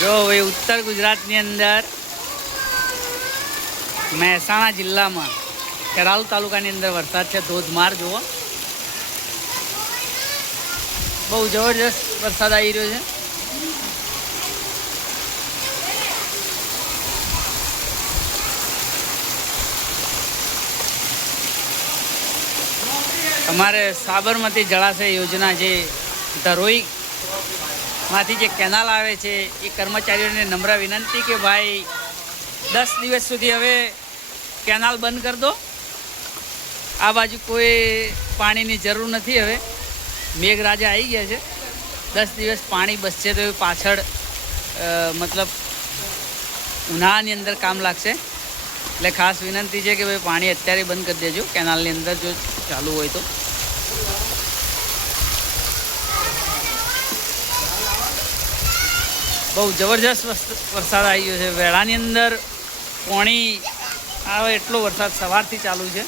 જો હવે ઉત્તર ગુજરાતની અંદર મહેસાણા જિલ્લામાં કેરાલ તાલુકાની અંદર વરસાદ છે, ધોધમાર, જુઓ. બહુ જબરજસ્ત વરસાદ આવી રહ્યો છે. અમારે સાબરમતી જળાશય યોજના જે ધરોઈ માંથી જે કેનાલ આવે છે, એ કર્મચારીઓને નમ્ર વિનંતી કે ભાઈ, દસ દિવસ સુધી હવે કેનાલ બંધ કરી દો. આ બાજુ કોઈ પાણીની જરૂર નથી હવે. મેઘરાજા આવી ગયા છે. દસ દિવસ પાણી બસશે તો પાછળ મતલબ ઉનાળાની અંદર કામ લાગશે. એટલે ખાસ વિનંતી છે કે ભાઈ પાણી અત્યારે બંધ કરી દેજો. કેનાલની અંદર જો ચાલુ હોય તો. બહુ જબરજસ્ત વરસાદ આવી ગયો છે. વેળાની અંદર પોણી આવે એટલો વરસાદ સવારથી ચાલુ છે.